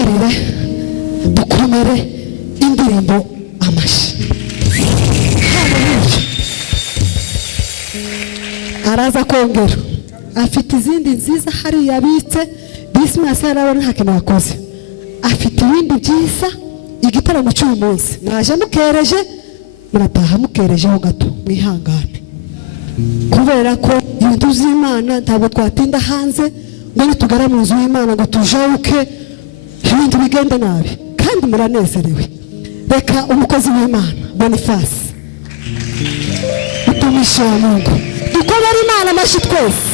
mumbabarire dukomere indirimbo amashi. Araza kongera afite izindi nziza hari yabitse Dismas yarabona nta kintu yakoze. Afite ibindi byiza igitaramo cy'uyu munsi mwaje mukereje murataha mukerejeho gato mwihangane kubera ko ibintu by'Imana ntabwo twatinda hanze ngo nitugara mu nzu y'Imana ngo tujabuke ibintu bigende nabi kandi muranezerewe. Reka umukozi w'Imana Boniface utumisha Mungu dukomere Imana amashi twese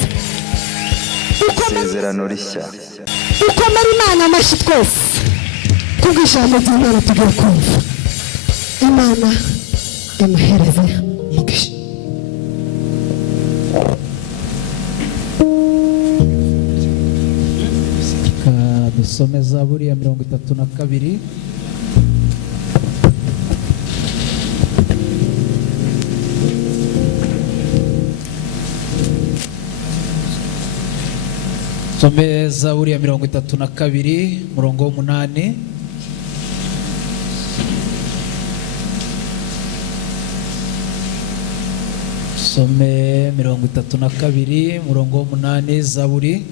isezerano rishya dukomere Imana amashi twese kubw'ijambo ry'Imana tugiye kumva. Imana imuhereze umugisha. Dusome Zaburi ya 32. Some Zaburi ya 32 murongo w'8. Some 32 murongo w'8 Zaburi.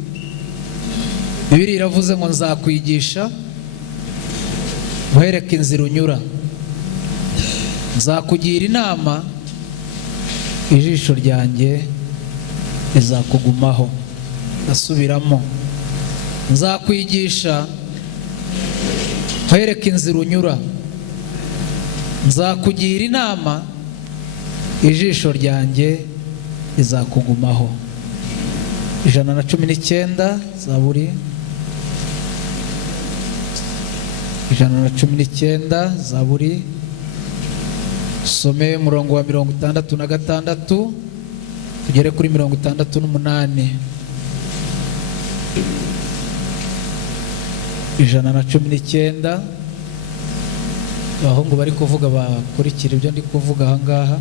Bibiri iravuze ngo nzakwigisha uhereke inzira unyura, nzakugira inama, ijisho ryanjye rizakugumaho. Asubiramo, nzakwigisha uhereke inzira unyura, nzakugira inama, ijisho ryanjye rizakugumaho. 119 Zaburi 119 Zaburi. Some murongo wa 66 tugere kuri 68. 119 abahungu bari kuvuga bakurikira ibyo ndi kuvuga aha ngaha.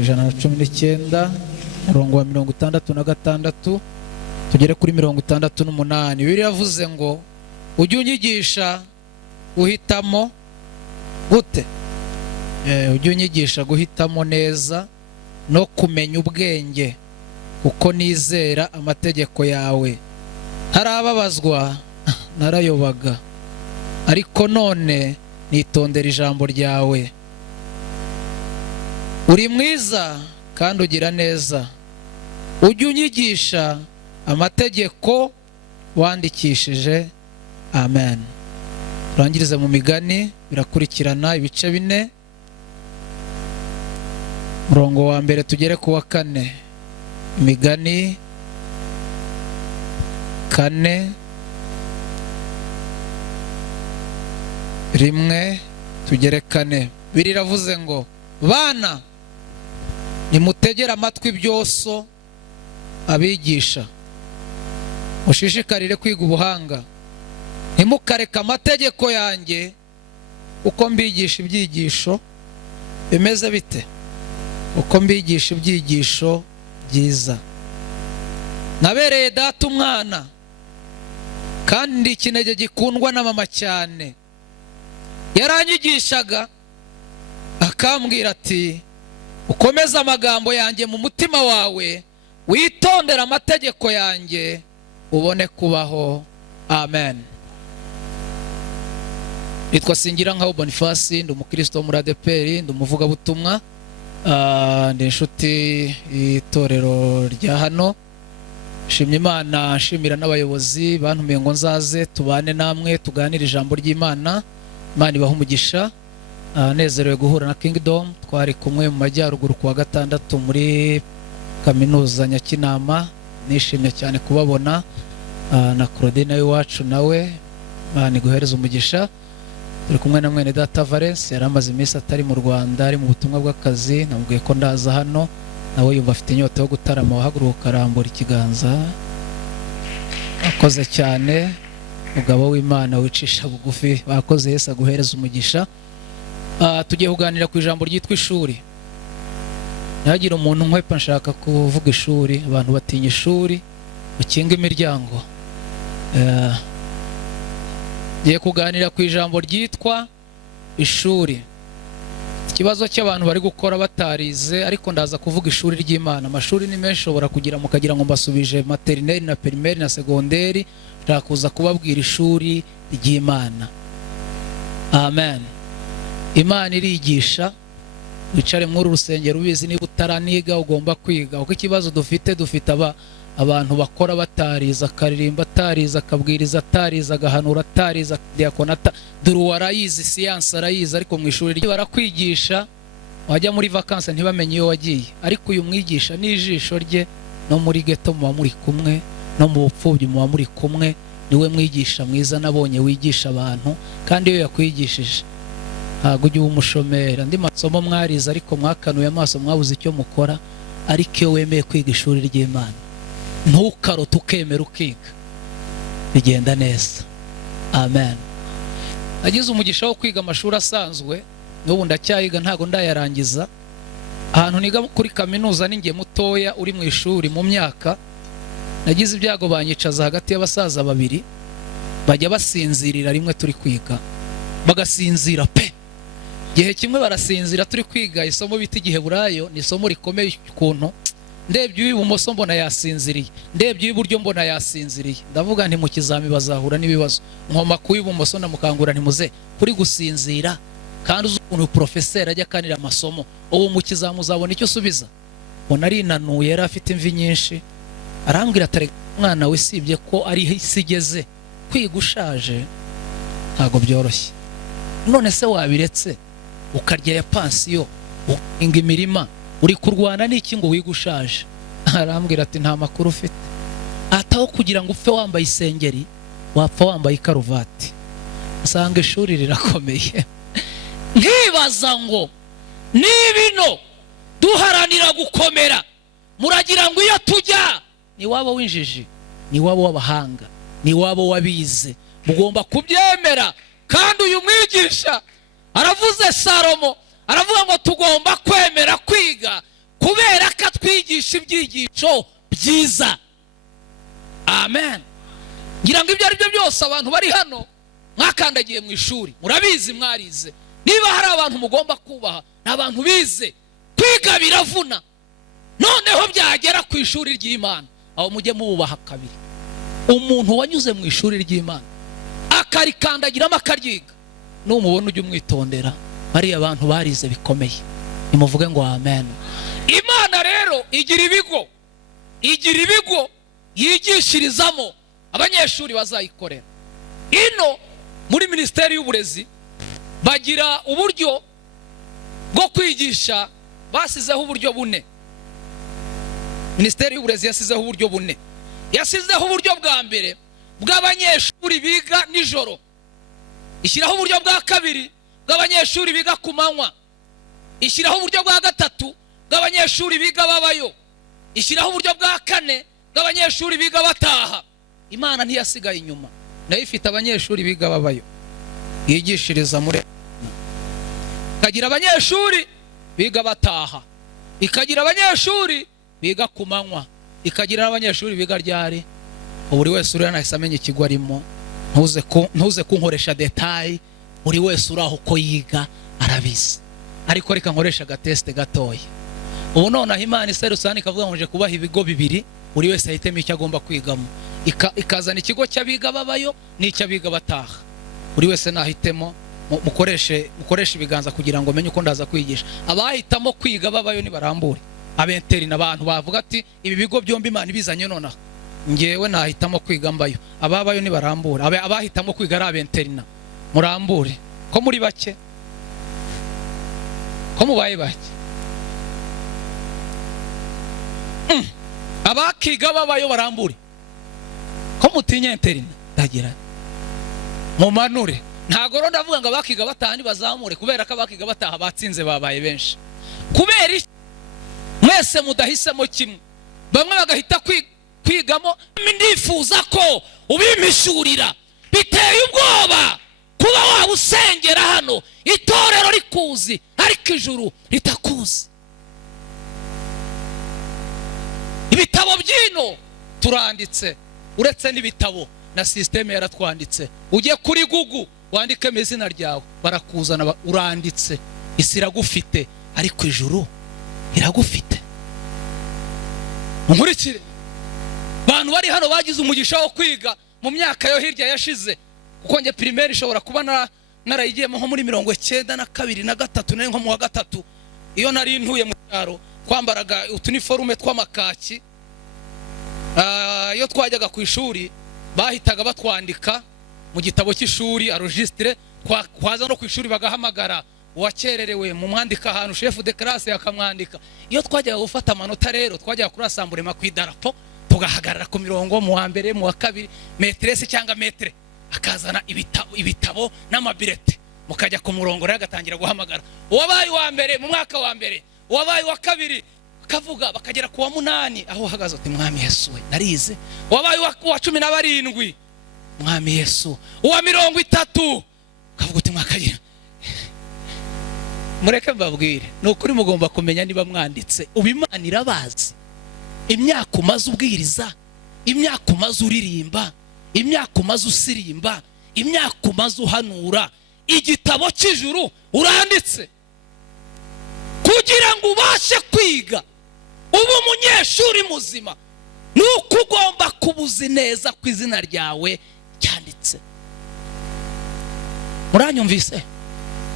119 murongo wa 66 tugere kuri 68. Bibiri yavuze ngo ujye unyigisha guhitamo gute, ujye unyigisha guhitamo neza no kumenya ubwenge, kuko nizera amategeko yawe. Harababazwa narayobaga, ariko none nitondera ijambo ryawe. Uri mwiza kandi ugira neza, ujye unyigisha amategeko wandikishije. Amen. Turangirize mu Migani, birakurikirana ibice 4. Murongo wa mbere tugere ku wa 4. Migani 4 1 tugere 4. Biriravuze ngo bana nimutegera amatwi byoso abigisha, mushishikarire kwiga ubuhanga, ntimukareka amategeko yanjye uko mbigisha ibyigisho bimeze bite, uko mbigisha ibyigisho byiza. Nabereye data umwana kandi ndi ikinege gikundwa na mama cyane. Yaranyigishaga akambwira ati ukomeze amagambo yanjye mu mutima wawe, witondera amategeko yanjye ubone kubaho. Amen. Nitwa Singirankabo, ndi umukristo wo muri ADPR, ndi umuvugabutumwa, ndi inshuti itorero rya hano. Shimye Imana, nshimira n'abayobozi bantumiye ngo nzaze tubane namwe tuganire ijambo ry'Imana. Imana ibahe umugisha. Nezerewe guhura na Kingdom, twari kumwe mu majyaruguru ku wa 6 muri kaminuza Nyakinama. Nishimye cyane kubabona na Claudine w'iwacu nawe. Imana iguhereze umugisha. Turi kumwe na mwene data Valence, yaramaze iminsi atari mu Rwanda, ari mu butumwa bw'akazi. Namubwiye ko ndaza hano, nawe yumva afite inyota yo gutarama. Wahaguruka arambura ikiganza. Akoze cyane mugabo w'Imana wicisha bugufi. Bakoze, Yesu aguhereza umugisha. Tugiye kuganira ku ijambo ryitwa ishuri. Nagira umuntu nkwepa nshaka kuvuga ishuri. Abantu batinya ishuri, ukinga imiryango. Ngiye kuganira ku ijambo ryitwa ishuri. Ikibazo cy'abantu bari gukora batarize, ariko ndaza kuvuga ishuri ry'Imana. Amashuri ni menshi ushobora kugira mukagira ngo mbasubije maternelle na primaire na secondaire, ndakuza kubabwira ishuri ry'Imana. Amen. Imana irigisha. Wicare muri urusengero ubizi, niba utaraniga ugomba kwiga. Uko ikibazo dufite abantu bakora batariza, akaririmba atariza, akabwiriza atariza, agahanura atariza, diakonata duruwa arayizi, siyansi arayizi, ariko mu ishuri barakwigisha wajya muri vacances ntibamenye iyo wagiye. Ariko uyu mwigisha n'ijisho rye, no muri ghetto muba muri kumwe, no mu bupfubyi muba muri kumwe. Niwe mwigisha mwiza nabonye wigisha abantu, kandi iyo yakwigishije ntabwo ujya umushomera. Andi masomo mwarize ariko mwakanuye amaso mwabuze icyo mukora, ariko iyo wemeye kwiga ishuri ry'Imana ntukarote ukemera ukiga, bigenda neza. Amen. Nagize umugisha wo kwiga amashuri asanzwe, n'ubu ndacyayiga ntago ndayarangiza. Ahantu niga kuri kaminuza ninjye mutoya uri mu ishuri mu myaka, nagize ibyago banyicaza hagati y'abasaza babiri, bajya basinzirira rimwe turi kwiga, bagasinzira pe. Gihe kimwe barasinzira turi kwiga isomo bita Igiheburayo, ni isomo rikomeye ukuntu. Ndebye uw'ibumoso mbona yasinziriye, ndebye uw'iburyo mbona yasinziriye. Ndavuga nti mu kizami bazahura n'ibibazo. Nkoma ku w'ibumoso ndamukangura nti muze kuri gusinzira, kandi uzi ukuntu professeur ajya kanira amasomo, ubu mu kizami uzabona icyo usubiza. Mbona ari nanuye, yari afite imvi nyinshi, arambwira atari mwana we, sibye ko ari isigeze kwiga ushaje ntago byoroshye. None se wabiretse ukarya ya pansiyo, ukinga imirima, uri kurwana n'iki ngo wiga ushaje? Arambwira ati nta makuru ufite, ataho kugira ngo upfe wambaye isengeri wapfa wambaye karuvati. Usanga ishuri rirakomeye. Nkibaza ngo nibino duharanira gukomera, muragira ngo iyo tujya ni wabo w'injiji, ni wabo w'abahanga, ni wabo wabize, mugomba kubyemera. Kandi uyu mwigisha aravuze, Salomo aravuga ngo tugomba kwemera kwiga kubera ko atwigisha ibyigisho byiza. Amen. Ngira ngo ibyo ari byo byose abantu bari hano mwakandagiye mu ishuri, murabizi mwarize. Niba hari abantu mugomba kubaha, n'abantu bize. Kwiga biravuna, noneho byagera ku ishuri ry'Imana aho mujye mububaha kabiri. Umuntu wanyuze mu ishuri ry'Imana akarikandagiramo akaryiga, n'umubona ujye umwitondera. Bariya abantu barize bikomeye, nimuvuge ngo amen. Imana rero igira ibigo yigishirizamo abanyeshuri bazayikorera. Ino muri Minisiteri y'Uburezi bagira uburyo bwo kwigisha, basizeho uburyo bune. Minisiteri y'Uburezi yasizeho uburyo bune. Yasizeho uburyo bwa mbere bw'abanyeshuri biga nijoro, ishyiraho uburyo bwa kabiri bw'abanyeshuri biga ku manywa, ishyiraho uburyo bwa gatatu bw'abanyeshuri biga babayo, ishyiraho uburyo bwa kane bw'abanyeshuri biga bataha. Imana ntiyasigaye inyuma, nayo ifite abanyeshuri biga babayo yigishiriza muri. Ikagira abanyeshuri biga bataha, ikagira abanyeshuri biga ku manywa, ikagira n'abanyeshuri biga ryari. Buri wese uri nahise amenya ikigo arimo, ntuze kunkoresha detail. Buri wese uri aho uko yiga arabizi, ariko reka nkoresha agateste gatoya. Ubu nonaho Imana iserusana ikavuga ngo nje kubaha ibigo bibiri, buri wese ahitemo icyo agomba kwigamo. Ikazana ikigo cy'abiga babayo n'icy'abiga bataha. Buri wese nahitemo, mukoreshe ibiganza kugira ngo menye uko ndaza kwigisha. Abahitamo kwiga babayo nibarambure. Abenteri n'abantu bavuga ati ibi bigo byombi Imana ibizanye nonaha, ngewe nahitamo kwiga mbayo. Ababayo nibarambure. Abahitamo kwiga ari abenterina, murambure. Ko muri bake, ko mubaye bake. Abakiga babayo barambure. Ko mutinya interina ndagira mumanure. Ntago ro ndavuga ngo abakiga bataha bazamure, kubera ko abakiga bataha batsinze babaye benshi. Kubera mwese mudahisemo kimwe, bamwe bagahita kwigamo. Ndifuza ko ubimishurira, biteye ubwoba kuba waba usengera hano itorero rikuzi ariko ijuru ritakuzi. Ibitabo byino turanditse, uretse n'ibitabo na systeme yaratwanditse. Ujye kuri Google wandike izina ryawe barakuzana uranditse. Isi iragufite ariko ijuru iragufite. Nkurikire bantu bari hano bagize umugisha wo kwiga mu myaka yo hirya yashize, kuko nge primaire ishobora kuba narayigiyemo nko muri 92 na 3 nari nko mu wa 3. Iyo nari ntuye mu cyaro kwambaraga utuniforme twamakaki. Iyo twajyaga ku ishuri bahitaga batwandika mu gitabo cy'ishuri registre, kwaza no ku ishuri bagahamagara uwakererewe mu mwandika ahantu chef de classe yakamwandika. Iyo twajyaga gufata amanota rero twajyaga kuri assemblée ku idarapo tugahagarara ku mirongo mu wa mbere mu wa kabiri, maîtresse cyangwa maître akazana ibitabo n'amabirete, mukajya ku murongo rero agatangira guhamagara uwabaye wa mbere mu mwaka wa mbere, uwabaye wa kabiri, kavuga bakagera ku wa 8 aho hagaze ati mwami Yesu narize, uwabaye wa 17 mwami Yesu, uwa 30 kavuga ati mwakagira. Mureke mbabwire nukuri mugomba kumenya niba mwanditse ubimana irabazi. Imyaka umaze ubwiriza, imyaka umaze uririmba, imyaka umaze usirimba, imyaka umaze uhanura, igitabo cy'ijuru uranditse kugira ngo ubashe kwiga ubu umunyeshuri muzima. Nuko ugomba kubuzi neza ku izina ryawe cyanditse.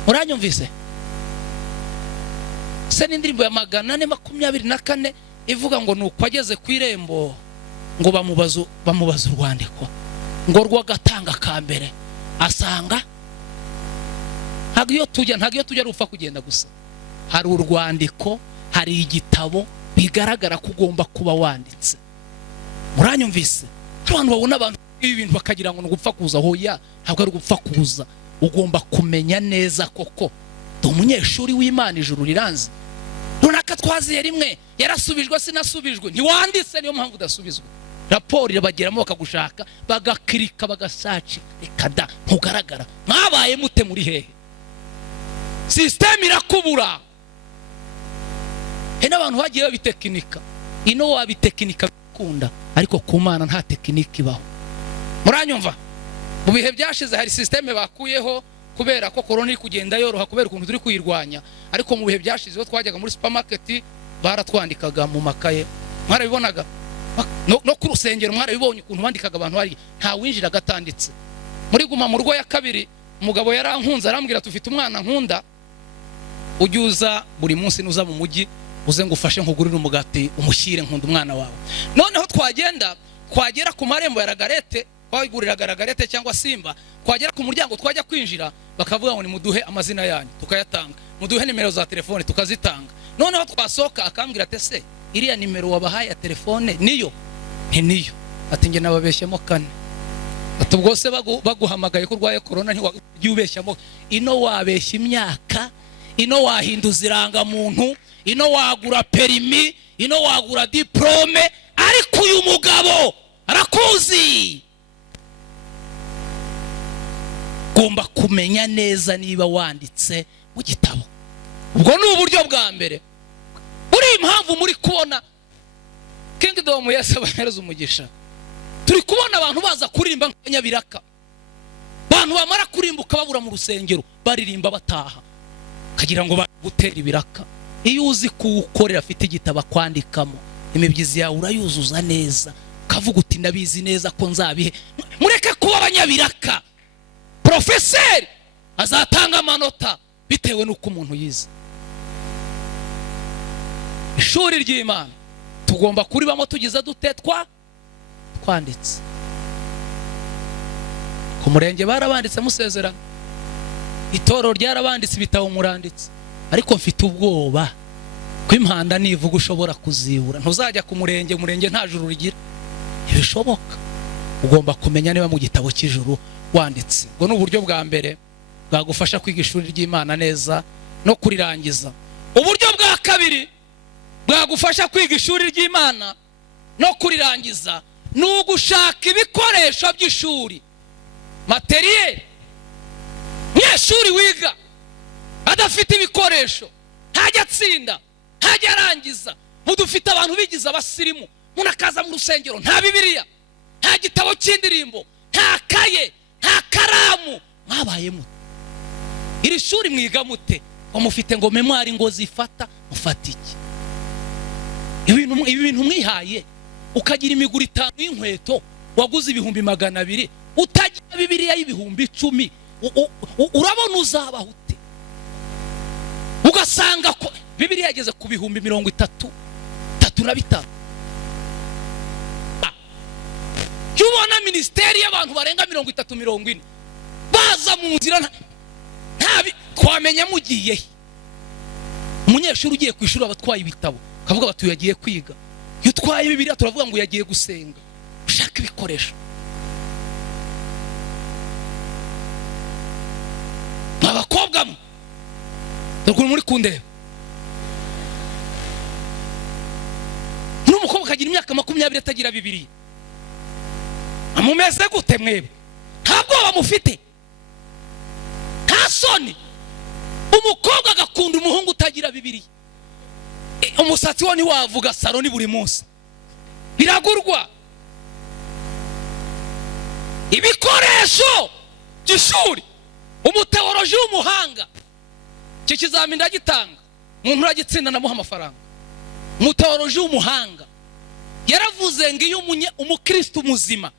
Muranyumvise se n'indirimbo ya 424 ivuga ngo nuko ageze ku irembo ngo bamubaza urwandiko ngo rwagatanga ka mbere asanga ntagiyo tujya rufa kugenda gusa. Hari urwandiko, hari igitabo bigaragara ko ugomba kuba wanditse. Muranyumvise? Abantu babona abantu ibintu bakagira ngo ngupfa kuza, hoya ntabwo ari gupfa kuza. Ugomba kumenya neza koko umunyeshuri w'Imana ijuru riranze. Runaka twaziye rimwe yarasubijwe sinasubijwe, ntiwanditse niyo mpamvu udasubizwe. Raporo irabageramo bakagushaka bagakirika bagasaci ikada ntugaragara. Mwabaye mute muri hehe? System irakubura. N'abantu bagiye babitekinika. Ino wabitekinika kunda ariko ku Mana nta tekiniki baho. Muranyumva? Mu bihe byashize hari system bakuyeho kubera ko corona iri kugenda yoroha kubera ukuntu turi kuyirwanya, ariko mu bihe byashize twajyaga muri supermarket baratwandikaga mu makaye. Mwarabibonaga? No ku rusengero mwarabibonye ukuntu bandikaga abantu bari nta winjira gatanditse. Muri guma mu rugo ya kabiri umugabo yarankunze arambwira tufite umwana nkunda, ujuza buri munsi nuza mu mujyi uze ngufashe nkugurira umugati umushyire nkunda umwana wawe. Noneho twagera ku marembo ya Ragarete, twagurira Ragarete cyangwa Simba, twagera ku muryango twajya kwinjira bakavuga ngo ni muduhe amazina yanyu tukayatanga, muduhe nimero za telefone tukazitanga. Noneho twasoka akambwira ati se iriya nimero wabahaye ya telefone niyo? Niyo. Ati nge nababeshyemo 4. Ati ubwo se baguhamagaye ko urwaye corona ntiwabeshyamo. Ino wabeshya imyaka, ino wahinduza irangamuntu, ino wagura perimi, ino wagura diplome, ariko uyu mugabo arakuzi. Gomba kumenya neza niba wanditse mu gitabo. Ubwo ni uburyo bwa mbere. Uri impamvu muri kubona Kingdom yasabahereza umugisha. Turi kubona abantu baza kurimba nk'abanyabiraka. Abantu bamara kurimbuka babura mu rusengero baririmba bataha. Kagira ngo bagutera ibiraka. Iyo uzi kuwukorera afite igitabo kwandikamo, imibyizi yawe urayuzuza neza. Kavuga uti ndabizi neza ko nzabihe. Mureke kuba abanyabiraka. Professor azatanga amanota bitewe nuko umuntu yize. Ishuri ry'Imana tugomba kuribamo tugize dutetwa twanditse. Ku murenge barabanditse musezerano, itoro ryarabanditse ibitabo muranditse, ariko mfite ubwoba ko impanda nivuga ushobora kuzibura. Ntuzajya ku murenge nta juru rigira. Ibishoboka ugomba kumenya niba mu gitabo cy'ijuru wanditse. Ngo n'uburyo bwa mbere bwagufasha kwiga ishuri ry'Imana neza no kurirangiza. Uburyo bwa kabiri bwagufasha kwiga ishuri ry'Imana no kurirangiza ni ugushaka ibikoresho by'ishuri, materiel. Nyeshuri wiga adafite ibikoresho ntajya atsinda, ntajya arangiza. Mudufite abantu bigize abasirimu, munakaza mu rusengero nta Bibiliya, nta gitabo cy'indirimbo, nta kaye nta karamu, mwabaye mute? Iri shuri mwiga mute? Mufite ngo memoire ngo zifata, mufata iki? Ibintu mwihaye ukagira imiguru 5 y'inkweto waguze 200,000 utagira Bibiliya y'ibihumbi 10, urabona uzaba hute? Ugasanga ko Bibiliya yageze ku 35,000. Yubona ministeri y'abantu barenga 30-40 baza mu nzira ntabi twamenya mugiye. Umunyeshuri ugiye ku ishuri abatwaye ibitabo kavuga batuye yagiye kwiga. Iyo twaye Bibiliya turavuga ngo yagiye gusenga. Ushaka ibikoresho. Abakobwa mu dukuru muri kundeba. N'umukobwa kagira imyaka 20 atagira Bibiliya. Amumeze gute mwebe? Ntabwo bamufite. Kasoni. Umukobwa agakunda umuhungu utagira Bibiliya. Umusatsi wo ni wavuga saloni buri munsi. Biragurwa. Ibikoresho by'ishuri. Umuteoloji w'umuhanga. Kikizamini ndagitanga. Umuntu uragitsinda namuha amafaranga. Umuteoloji w'umuhanga yaravuze ngo iyo umukristo muzima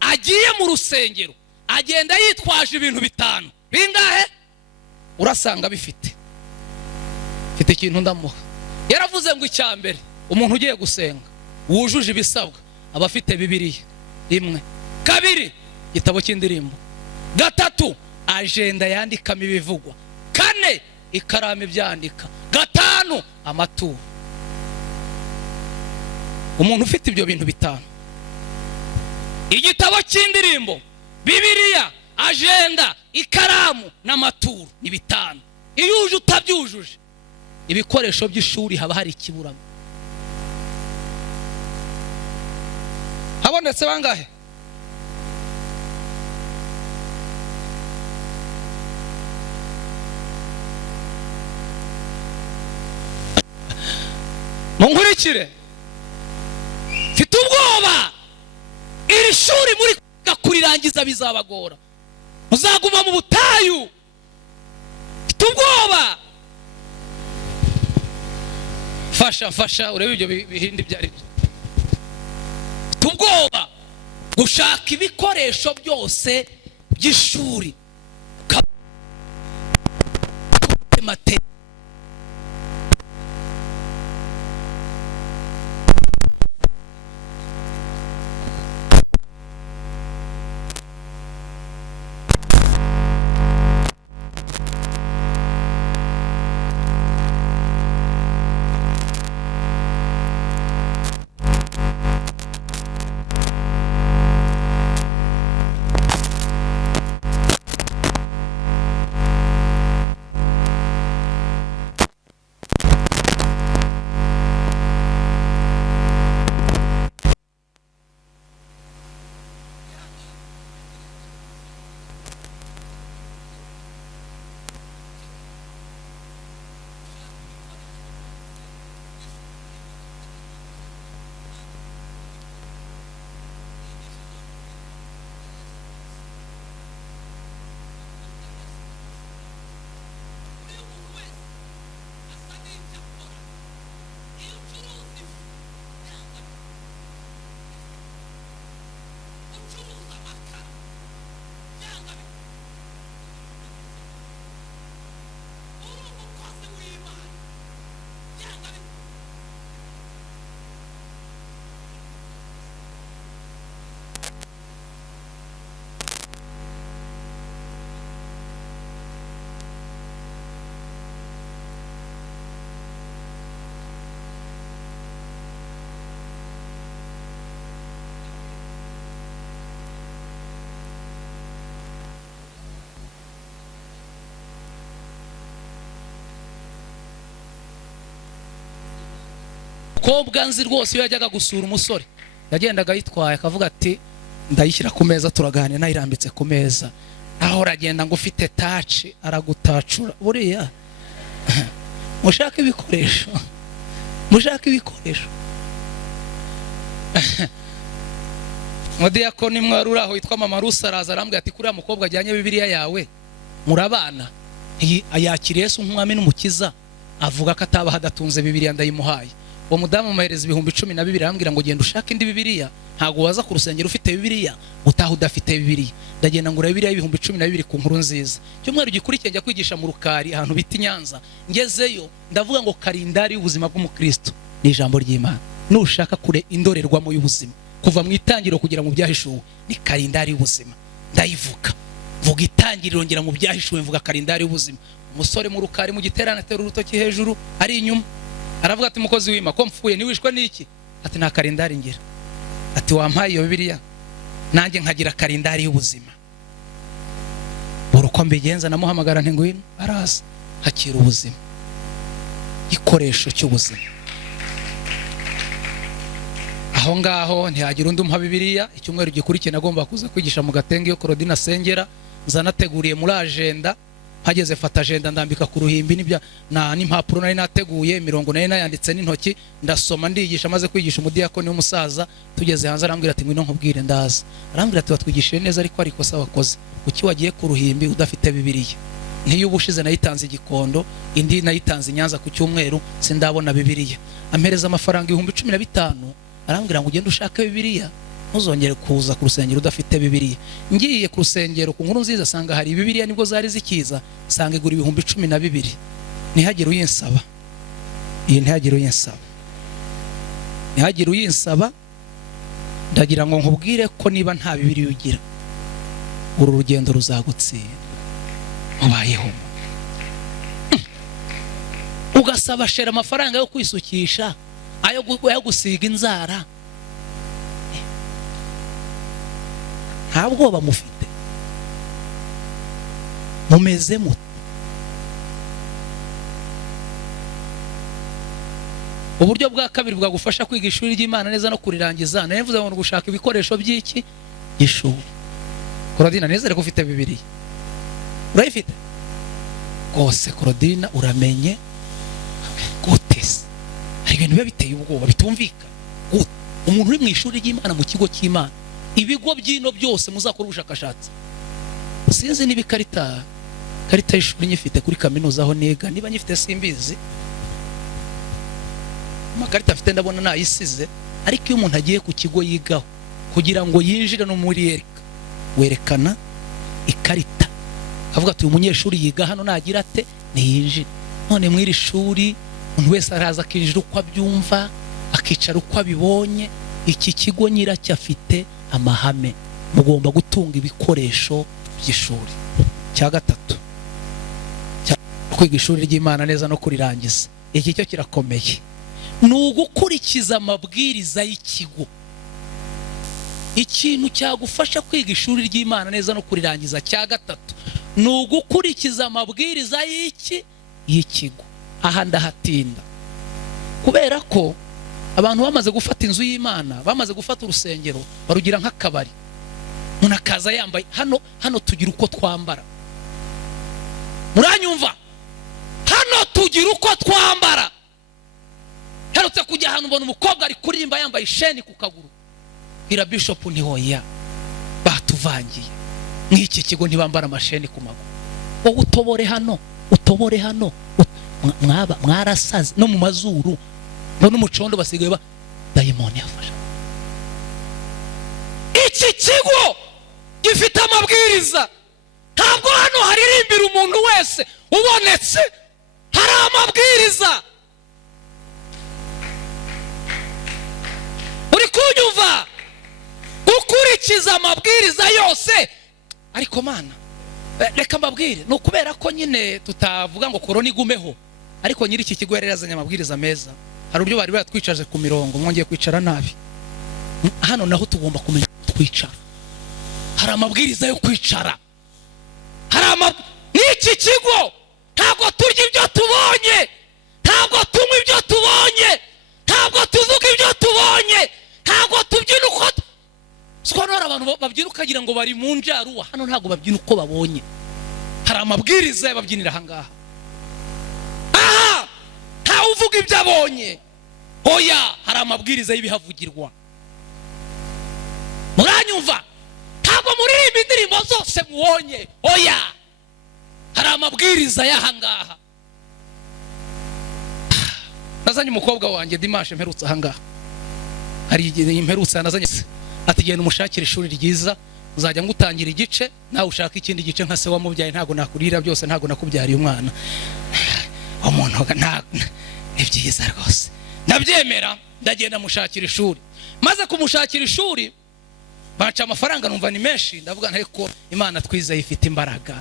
agiye mu rusengero agenda yitwaje ibintu 5. Bingahe? Urasanga bifite. Fite ikintu ndamuha. Yaravuze ngo icyambere umuntu ugiye gusenga wujuje ibisabwa abafite Bibiliya 1. 2 gitabo cy'indirimbo. 3 agenda yandikamo ibivugwa. 4 ikaramu ibyandika. 5 amaturo. Umuntu ufite ibyo bintu 5. Igitabo cy'indirimbo, Bibiliya, agenda, ikaramu n'amaturo ni 5. Iyo uje utabyujuje ibikoresho by'ishuri haba hari ikiburamo. Habonetse bangahe? Munkurikire. Mfite ubwoba iri shuri muri kurirangiza bizabagora. Muzaguma mu butayu. Mfite ubwoba. Fasha urebe ibyo bihindi byari. Mfite ubwoba gushaka ibikoresho byose by'ishuri. Mate Kobwa nzi rwose iyo yajyaga gusura umusore yagendaga yitwaye akavuga ati ndayishyira ku meza turaganira nayirambitse ku meza. Aho uragenda ngo ufite taci aragutacura. Buriya mushaka ibikoresho. Modiyakoni mwari uraho yitwa mama Rusa araza arambwira ati kuriya mukobwa ajyanye Bibiliya yawe murabana ayakiriye Yesu nk'umwami n'umukiza avuga ko ataba hadatunze Bibiliya ndayimuhaye. Uwo mudamu muhereza 12,000 arambwira ngo genda ushaka indi Bibiliya, ntago waza ku rusengero ufite Bibiliya utaha udafite Bibiliya. Ndagenda ngura Bibiliya 12,000 ku nkuru nziza. Cyumweru gikurikiye njya kwigisha mu Rukari ahantu bita Nyanza, ngezeyo ndavuga ngo kalendari y'ubuzima bw'umukristo ni ijambo ry'Imana. Nushaka kure indorerwamo y'ubuzima kuva mu itangiriro kugera mu byahishuwe ni kalendari y'ubuzima. Ndayivuga vuga itangiriro ngera mu byahishuwe mvuga kalendari y'ubuzima. Umusore mu Rukari mu giterane atera urutoki hejuru ari inyuma aravuga ati mukozi w'Imana ko mfuye niwishwe n'iki? Ati nta kalendari ngira. Ati wampaye iyo Bibiliya nanjye nkagira kalendari y'ubuzima. Uruko mbigenza namuhamagara nti ngwino araza hakira ubuzima, ikoresho cy'ubuzima. Aho ngaho ntihagira undi umpa Bibiliya. Icyumweru gikurikiye nagomba kuza kwigisha mu Gatenge yo Claudine Sengera, nzanateguriye muri agenda. Hageze fata agenda ndambika ku ruhimbi n'ibya n'impapuro nari nateguye 40 nari nayanditse n'intoki ndasoma ndigisha maze kwigisha umudiyakoni w'umusaza. Tugeze hanze arambwira ati ngwino nkubwire ndaza. Arambwira ati watwigishije neza ariko ariko sawa wakoze kuki wagiye ku ruhimbi udafite Bibiliya? Ntiyo ubushize nayitanze Igikondo, indi nayitanze Nyanza ku cyumweru sindabona Bibiliya. Ampereza amafaranga 15,000 arambwira ngo ugende ushaka Bibiliya ntuzongere kuza ku rusengero udafite Bibiliya. Ngiye ku rusengero ku nkuru nziza sanga hari Bibiliya nibwo zari zikiza, sanga igura 12,000. Ntihagire uyinsaba, iyi ntihagire uyinsaba, ntihagire uyinsaba. Ndagira ngo nkubwire ko niba nta Bibiliya ugira uru rugendo ruzagutsinda. Mubayeho ugasaba shera amafaranga yo kwisukisha ayo gusiga inzara, nta bwoba mufite, mumeze mute? Uburyo bwa kabiri bwagufasha kwiga ishuri ry'Imana neza no kurirangiza navuze ngo gushaka ibikoresho by'iki gishuri. Claudine nezere ko ufite Bibiliya, urayifite rwose? Claudine uramenye gutese hari ibintu biba biteye ubwoba bitumvika. Umuntu uri mu ishuri ry'Imana mu kigo cy'Imana, ibigo byino byose muzakora ubushakashatsi. Sinzi niba karita y'ishuri nyifite kuri kaminuza aho niga, niba nyifite simbizi. Amakarita afite ndabona nayisize, ariko iyo umuntu agiye ku kigo yigaho kugira ngo yinjire no muri werekana ikarita avuga ati uyu munyeshuri yiga hano nagira ate niyinjire. None mwiri shuri umuntu wese araza akinjira uko abyumva akicara uko abibonye. Iki kigo nyiracyo afite amahame, mugomba gutunga ibikoresho by'ishuri. Cya gatatu kwiga ishuri ry'Imana neza no kurirangiza, iki cyo kirakomeye, ni ugukurikiza amabwiriza y'ikigo. Ikintu cyagufasha kwiga ishuri ry'Imana neza no kurirangiza cya gatatu ni ugukurikiza amabwiriza y'ikigo. Aha ndahatinda kubera ko abantu bamaze gufata inzu y'Imana, bamaze gufata urusengero barugira nk'akabari. Umuntu akaza yambaye hano tugira uko twambara, muranyumva? Hano tugira uko twambara. Herutse kujya ahantu ubona umukobwa ari kuririmba yambaye isheni ku kaguru, ira bishop ntihoya batuvangiye. Nk'iki kigo ntibambara amasheni ku maguru. Wowe utobore hano mwarasaze no mu mazuru no n'umucondo basigaye ba dayimoni yafasha. Iki kigo gifite amabwiriza, ntabwo hano haririmbira umuntu wese ubonetse, hari amabwiriza. Uri kunyumva? Ukurikiza amabwiriza yose. Ariko mana reka mbabwire, no kubera ko nyine tutavuga ngo korona igumeho, ariko nyiri iki kigo yarazanye amabwiriza meza. Hari uburyo bari batwicaje ku mirongo, mwongeye kwicara nabi. Hano naho tugomba kumenya kwicara. Hari amabwiriza yo kwicara. N'iki kigo ntabwo turya ibyo tubonye, ntabwo tunywa ibyo tubonye, ntabwo tuvuga ibyo tubonye, ntabwo tubyina uko Skonora abantu babyina ukagira ngo bari mu njaruwa. Hano ntabwo babyina uko babonye, hari amabwiriza y'ababyinira aha ngaha. Nta uvuga ibyo abonye, oya, hari amabwiriza y'ibihavugirwa. Muranyu muranyumva? Ntabwo muririmba indirimbo zose muwonye, oya, hari amabwiriza y'ahangaha. Nazanye umukobwa wanjye Dimanche mperutse ahangaha, hari igihe imperutse nazanye ati genda umushakira ishuri ryiza, uzajya ngutangira igice nawe ushaka ikindi gice nka se wamubyaye, ntago nakurira byose, ntago nakubyariye umwana. Umuntu ibyiza rwose ndabyemera, ndagenda mushakira ishuri. Maze kumushakira ishuri baca amafaranga, numva ni menshi, ndavuga nteko Imana twizeye ifite imbaraga,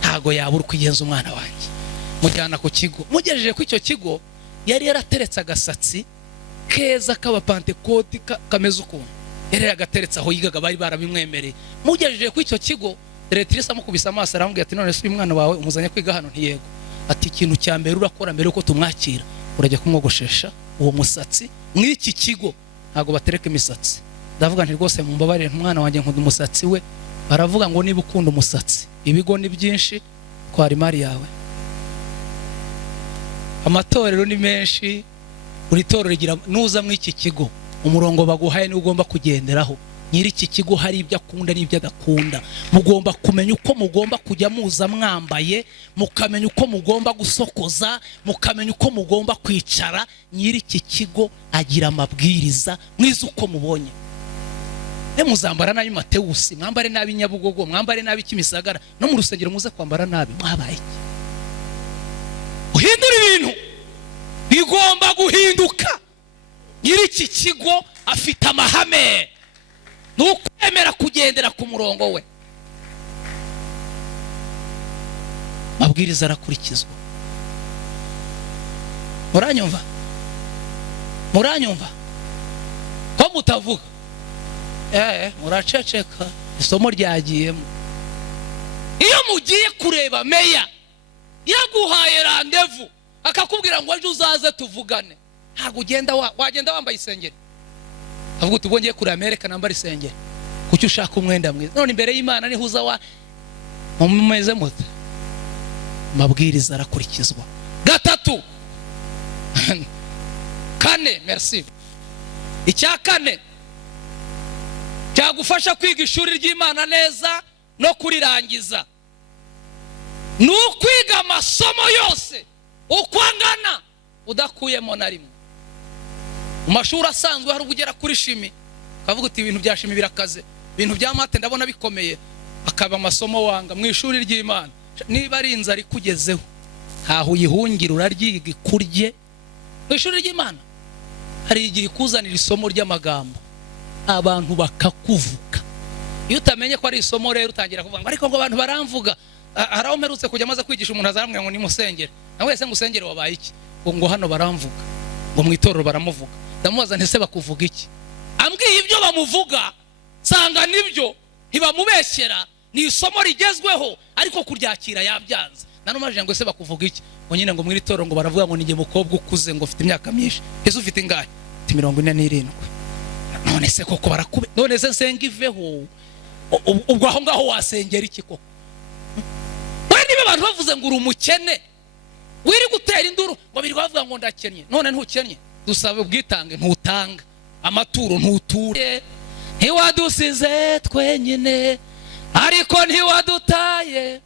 ntago yabura kwigenza umwana wanjye. Mujyana ku kigo, mugejeje ku icyo kigo yari yarateretse agasatsi keza k'abapantekoti kameze ukuntu, yari yagateretse aho yigaga, bari barabimwemereye. Mugejeje ku icyo kigo directrice amukubise amaso arambwira ati none se uyu mwana wawe umuzanye kwiga hano? Ntiyego. Ati ikintu cya mbere urakora mbere uko tumwakira, urajya kumwogoshesha uwo musatsi. Mw'iki kigo ntago batereka imisatsi. Ndavuga nti rwose mumbabarire umwana wanjye nkunda umusatsi we. Baravuga ngo niba ukunda umusatsi ibigo ni byinshi, twara imari yawe. Amatorero ni menshi, buri torero rigira nuza mw'iki kigo umurongo baguhaye ni ugomba kugenderaho. Nyiri iki kigo hari ibyo akunda n'ibyo adakunda, mugomba kumenya uko mugomba kujya muza mwambaye, mukamenya uko mugomba gusokoza, mukamenya uko mugomba kwicara. Nyiri iki kigo agira amabwiriza mwiza uko mubonye. Muzambara nabi Matewusi, mwambare nabi Nyabugogo, mwambare nabi Kimisagara, no mu rusengero muze kwambara nabi, mwabaye iki? Uhindura ibintu bigomba guhinduka. Nyiri iki kigo afite amahame, nukwemera kugendera ku murongo we. Mabwiriza arakurikizwa. Muranyumva? Muranyumva? Ko mutavuga? Muraceceka, isomo ryagiyemo. Iyo mugiye kureba meya yaguhaye randevu akakubwira ngo ejo uzaze tuvugane, ntabwo ugenda wagenda wambaye isengeri. Avuga uti ubonye kuri Amerika nambara isengeri, kuki ushaka umwenda mwiza? None imbere y'Imana niho uza wa mumeze mute? Mabwiriza arakurikizwa. Gatatu kane, merci. Icya kane cyagufasha kwiga ishuri ry'Imana neza no kurirangiza, nukwiga amasomo yose uko angana udakuyemo na rimwe. Mu mashuri asanzwe hari ugera kuri shimi, kavuga uti ibintu bya shimi birakaze, ibintu bya mate ndabona bikomeye, akaba amasomo wanga. Mu ishuri ry'Imana niba ari inzara ikugezeho, ntaho uyihungira, uraryiga ikurye. Mu ishuri ry'Imana hari igihe kuzanira isomo ry'amagambo abantu bakakuvuga. Iyo utamenye ko ari isomo rero utangira kuvuga ngo ariko ngo abantu baramvuga. Haraho mperutse kujya maze kwigisha umuntu azarambwira ngo ni musengere. Nawe wese ngusengere wabaye iki? Ngo hano baramvuga, ngo mu itorero baramuvuga. Ndamubaza ntese bakuvuga iki? Ambwiye ibyo bamuvuga sanga nibyo, ntibamubeshyera, ni isomo rigezweho, ariko kuryakira yabyanze. Nanumaje ngo ese bakuvuga iki? Ngo nyine ngo mu itorero ngo baravuga ngo ninjye mukobwa ukuze, ngo ufite imyaka myinshi. Ese ufite ingahe? Ati 47. None se koko barakube? None se sengiveho ubwo aho ngaho wasengera iki koko? Niba abantu bavuze ngo uri umukene, wiri gutera induru ngo biri bavuga ngo ndakennye. None ntukennye, dusabe ubwitange ntutanga, amaturo ntuture. Ntiwadusize twenyine ariko ntiwadutaye,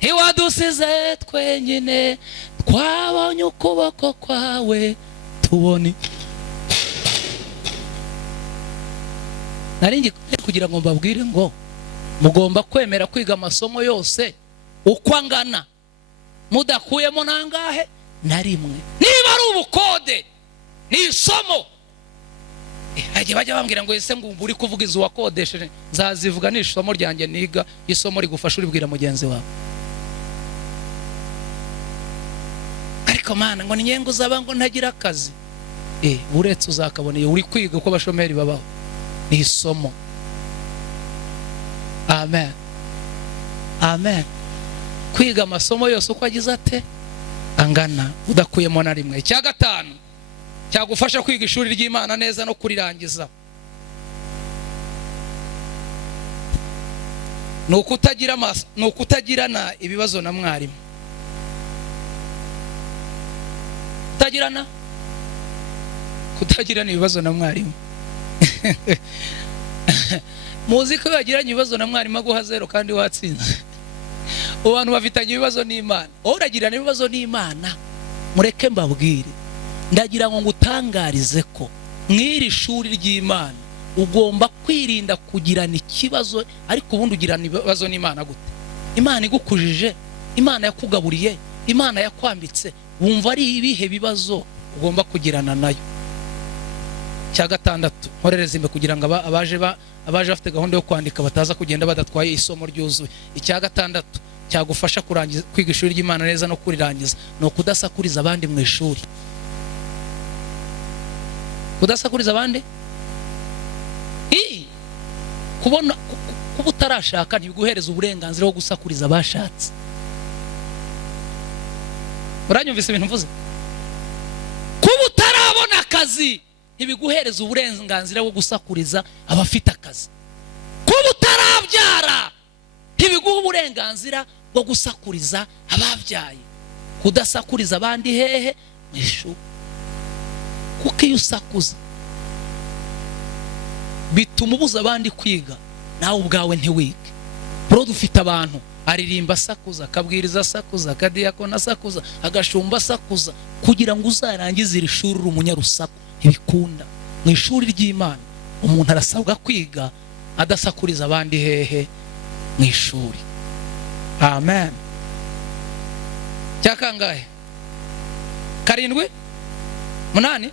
ntiwadusize twenyine, twabonye ukuboko kwawe tubone. Naringi kugira ngo mbabwire ngo mugomba kwemera kwiga amasomo yose uko angana, mudakuyemo nangahe na rimwe. Niba ari ubukode ni isomo, hajye bajya bambwira ngo ese ngo uri kuvuga inzu wakodesheje, nzazivuga ni isomo ryanjye niga, isomo rigufasha uribwira mugenzi wawe. Ariko mana ngo ninyengo zaba ngo ntagira akazi, uretse uzakabona iyo uri kwiga uko abashomeri babaho. Ni isomo. Amen, amen. Kwiga amasomo yose uko agize ate angana, udakuyemo na rimwe. Icya gatanu cyagufasha kwiga ishuri ry'Imana neza no kurirangiza, nukutagirana ibibazo na mwarimu. Kutagirana ibibazo na mwarimu. muzi ko yagiranye ibibazo na mwarimu aguha 0 kandi watsinze. Abantu bafitanye ibibazo n'Imana. Uragirana ibibazo n'Imana, mureke mbabwire, ndagira ngo ngutangarize ko mw'iri shuri ry'Imana ugomba kwirinda kugirana ikibazo, ariko ubundi ugirana ibibazo n'Imana gute? Imana igukujije, Imana yakugaburiye, Imana yakwambitse, wumva ari ibihe bibazo ugomba kugirana nayo? Cya gatandatu, nkorereza imbe kugira ngo abaje bafite gahunda yo kwandika bataza kugenda badatwaye isomo ryuzuye. Icya gatandatu cyagufasha kurangiza kwiga ishuri ry'Imana neza no kurirangiza, no kudasakuriza abandi mu ishuri. Kudasakuriza abandi? Kubona kuba utarashaka ntibiguhereza uburenganzira bwo gusakuriza abashatse. Uranyumvise ibintu mvuze? Kuba utarabona akazi ntibiguhereza uburenganzira bwo gusakuriza abafite akazi. Kuba utarabyara ntibiguha uburenganzira bwo gusakuriza ababyaye. Kudasakuriza abandi hehe? Mu ishuri. Kuko iyo usakuza bituma ubuza abandi kwiga, nawe ubwawe ntiwige. Bro, dufite abantu aririmba asakuza, akabwiriza asakuza, akadiyakona asakuza, agashumba asakuza, kugira ngo uzarangize iri shuri uri umunyarusaku. Ntibikunda. Mu ishuri ry'Imana umuntu arasabwa kwiga adasakuriza abandi hehe? Mu ishuri. Amen. Cyakangahe? 7 8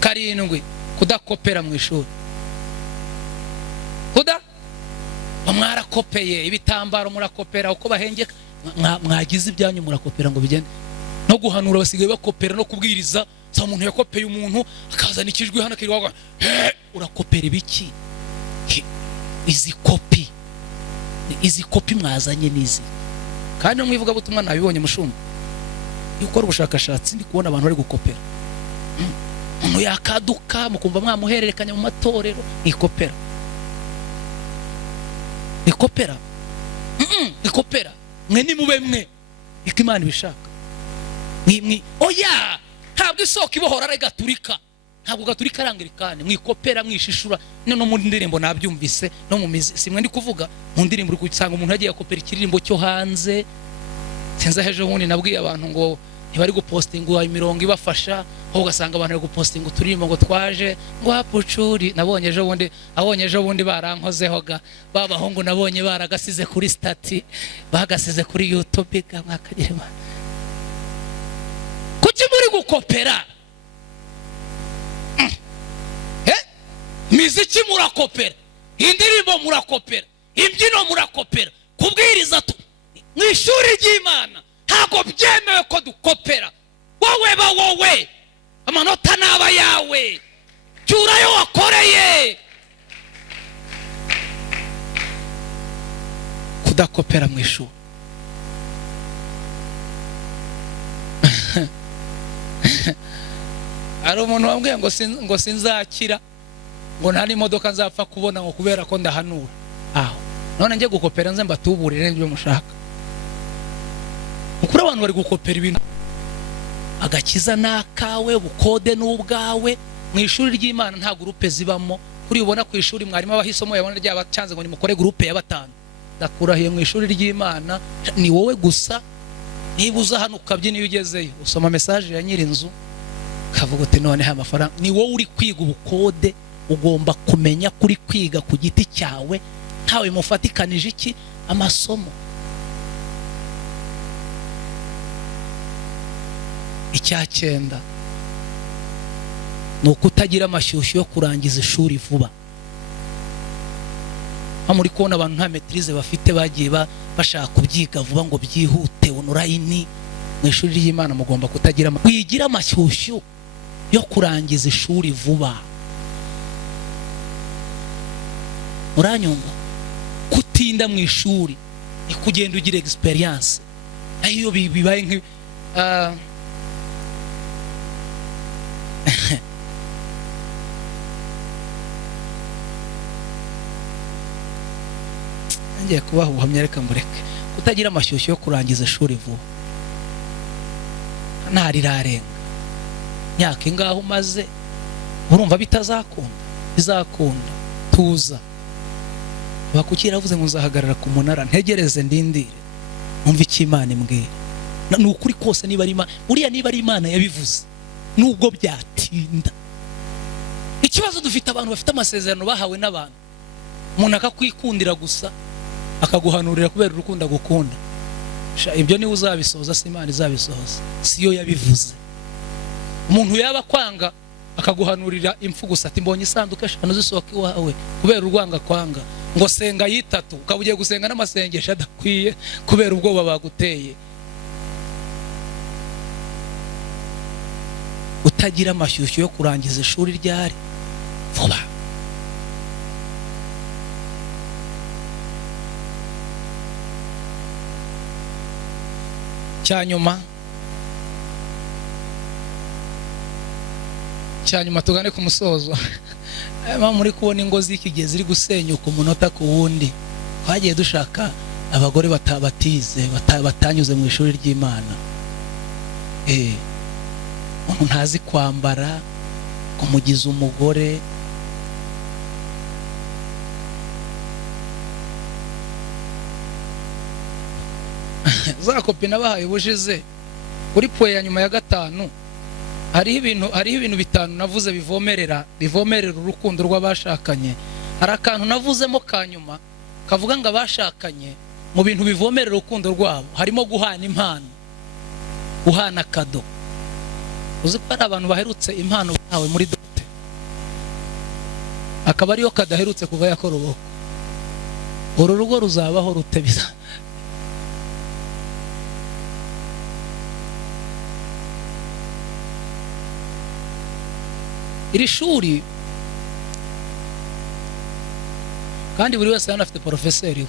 7 kudakopera mu ishuri. Mwarakopeye ibitambaro, murakopera uko bahengeka, mwagize ibyanyu murakopera ngo bigende. No guhanura basigaye bakopera, no kubwiriza sa umuntu yakopeye umuntu akazana ikijwi hano kirwaga, urakopera ibiki? Izi kopi mwazanye nizi. Kandi mwivuga butumwa nabibonye mushumba. Yukora ubushakashatsi ndi kubona abantu bari gukopera. Umuntu yakaduka mukumva mwamuhererekanya mu matorero, ikopera. Nikopera. Nikopera. Mwe ni mube mwe. Ikimana bishaka. Oya, ntabwo isoko ibohora ari gaturika. Ntabwo gaturika arangirikane. Mwikopera mwishishura. No mu ndirimbo nabyumvise, no mu mizi. Simwe ndi kuvuga mu ndirimbo uri kusanga umuntu agiye kopera ikiririmbo cyo hanze. Senza hejo bundi nabwiye abantu ngo ntibari gupostinga imirongo ibafasha, aho ugasanga abantu bari gupostinga uturirimbo ngo twaje ngo hapucuri. Nabonye ejo bundi barankozeho ga babahungu, nabonye baragasize kuri stati, bagasize kuri YouTube ga mwakagire Imana. Kuki muri gukopera? Miziki murakopera, indirimbo murakopera, imbyino murakopera, kubwiriza mu ishuri ry'Imana ntabwo byemewe ko dukopera. Wowe amanota naba yawe, cyurayo wakoreye. Kudakopera mu ishuri. Ari umuntu wambwiye ngo sinzakira, ngo nta n'imodoka nzapfa kubona ngo kubera ko ndahanura. Aho none njye gukopera nze mbatuburire n'ibyo mushaka. Ukuri abantu bari gukopera ibintu. Agakiza nakawe, ubukode n'ubwawe. Mu ishuri ry'Imana nta groupe zibamo. Kuri ubona ku ishuri mwarimu abahisomo yabona ryabacanze ngo nimukore groupe ya 5. Ndakurahiye mu ishuri ry'Imana ni wowe gusa. Niba uza hano ukabyina iyo ugezeyo usoma message ya nyirinzu kavuga uti none ha amafaranga, ni wowe uri kwiga ubukode. Ugomba kumenya kuri kwiga ku giti cyawe, ntawe mufatikanije iki amasomo. Icyacyenda ni ukutagira amashyushyu yo kurangiza ishuri vuba. Muri kubona abantu nta maîtrise bafite, bagiye bashaka kubyiga vuba ngo byihute online. Mu ishuri ry'Imana mugomba kutagira wigira amashyushyu yo kurangiza ishuri vuba. Uranyumva? Kutinda mu ishuri ni kugenda ugira experience. Ayo bibaye nki ngiye kubaho ubuhamya, reka mureke. Kutagira amashyushyu yo kurangiza ishuri vuba. Ntarirarenga myaka ingaho umaze, urumva bitazakunda? Bizakunda. Tuza bakukira avuze ngo nzahagarara ku munara ntegereze ndindire umva icyo Imana imbwira. Ni ukuri kose niba ari Imana, uriya niba ari Imana yabivuze nubwo byatinda. Ikibazo dufite abantu bafite amasezerano bahawe n'abantu, umuntu akakwikundira gusa akaguhanurira kubera urukundo agukunda. Ibyo niwe uzabisohoza, si Imana izabisohoza, siyo yabivuze. Umuntu yaba kwanga akaguhanurira impfu gusa ati mbonye isanduka 5 zisohoka iwawe kubera urwanga kwanga, ngo senga yitatu ukaba ugiye gusenga n'amasengesho adakwiye kubera ubwoba baguteye. Utagira amashyushyu yo kurangiza ishuri ryari vuba. Cyanyuma tugane ku musozo. Muri kubona ingo z'ikigezi iri gusenyuka umunota ku wundi. Twagiye dushaka abagore batabatize, batanyuze mu ishuri ry'Imana. Umuntu ntazi kwambara kumugiza umugore. Za kopi nabahaye ubushize kuri poe ya nyuma ya 5 hariho ibintu 5 navuze bivomerera urukundo rw'abashakanye. Hari akantu navuzemo kanyuma kavuga ngo abashakanye mu bintu bivomerera urukundo rwabo harimo guhana impano, guhana kado. Uzi ko hari abantu baherutse impano bahawe muri dote, akaba ariyo kadaherutse kuva yakora ubukwe. Uru rugo ruzabaho rutebiza. Iri shuri kandi buri wese hano afite porofeseri we.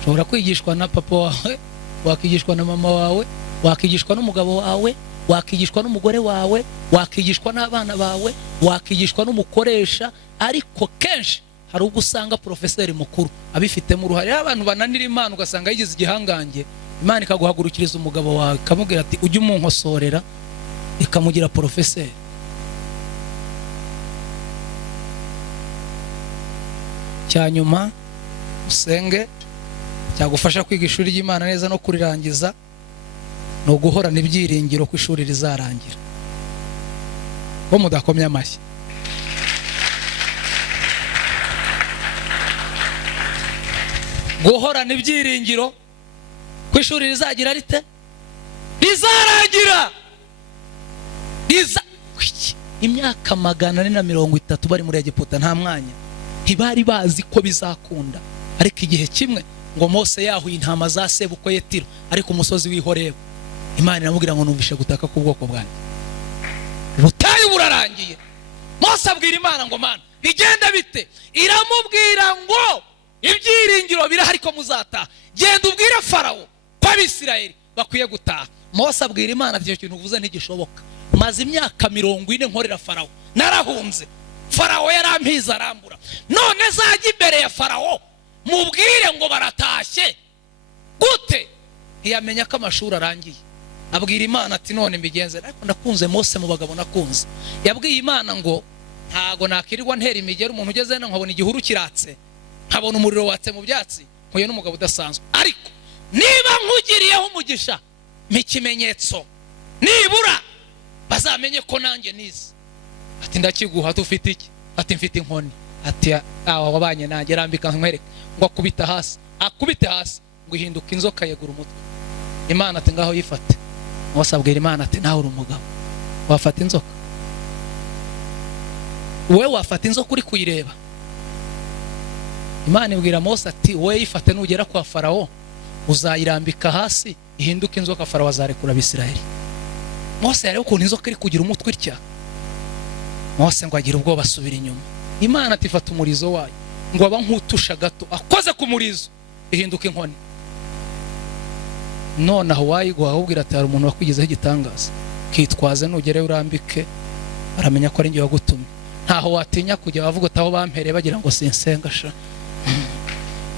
Ushobora kwigishwa na papa wawe, wakigishwa na mama wawe, wakigishwa n'umugabo wawe, wakigishwa n'umugore wawe, wakigishwa n'abana bawe, wakigishwa n'umukoresha. Ariko kenshi hari ubwo usanga porofeseri mukuru abifitemo uruhare. Abantu bananira Imana ugasanga yigize igihangange, Imana ikaguhagurukiriza umugabo wawe ikamubwira ati ujye umunkosorera, ikamugira porofeseri. Cyanyuma usenge cyagufasha kwiga ishuri ry'Imana neza no kurirangiza no guhorana ibyiringiro ko ishuri rizarangira. Ko mudakomye amashyi. Guhorana ibyiringiro ko ishuri rizagira rite? Rizarangira. Imyaka 430 bari muri Egiputa nta mwanya. Ntibari bazi ko bizakunda. Ariko igihe kimwe ngo Mose yahuye intama za sebukwe Yetiro ariko umusozi w'Ihoreba, Imana iramubwira ngo numvishe gutaka ku bwoko bwanjye. Ubutayu burarangiye. Mose abwira Imana ngo Mana bigenda bite? Iramubwira ngo ibyiringiro birahari ko muzataha. Genda ubwire Farawo ko Abisirayeli bakwiye gutaha. Mose abwira Imana ati icyo kintu uvuze ntigishoboka. Maze imyaka 40 nkorera Farawo, narahunze. Farawo yarampiza arambura. None zajya imbere ya Farawo mubwire ngo baratashye gute? Ntiyamenya ko amashuri arangiye. Abwira Imana ati none mbigenze. Ariko nakunze Mose mu bagabo nakunze. Yabwiye Imana ngo ntago nakirirwa ntera imigero umuntu ugeze hano nkabona igihuru kiratse, nkabona umuriro watse mu byatsi, nkuye n'umugabo udasanzwe. Ariko niba nkugiriyeho umugisha mpikimenyetso, nibura bazamenye ko nanjye nize. Ati ndakiguha tufite iki? Ati mfite inkoni. Ati awa wabanye nanjye rambika nkwereke. Ngo akubita hasi, akubite hasi ngo ihinduka inzoka yegura umutwe. Imana ati ngaho yifate. Mose abwira Imana ati nawe uri umugabo wafata inzoka? Wowe wafata inzoka uri kuyireba? Imana ibwira Mose ati wowe yifate nugera kwa Farawo uzayirambika hasi ihinduka inzoka, Farawo azarekura Abisirayeli. Mose yareba ukuntu inzoka iri kugira umutwe itya. Mose ngo agira ubwoba asubira inyuma. Imana ati fata umurizo wayo ngo aba nkutusha gato akoze ku murizo ihinduka inkoni. None aho wayiguha ahubwira ati hari umuntu wakwigizeho igitangaza, kitwaze nugere urambike baramenya ko ari njye wagutumye. Ntaho watinya kujya bavuga utaho bampereye bagira ngo sinsenga sha.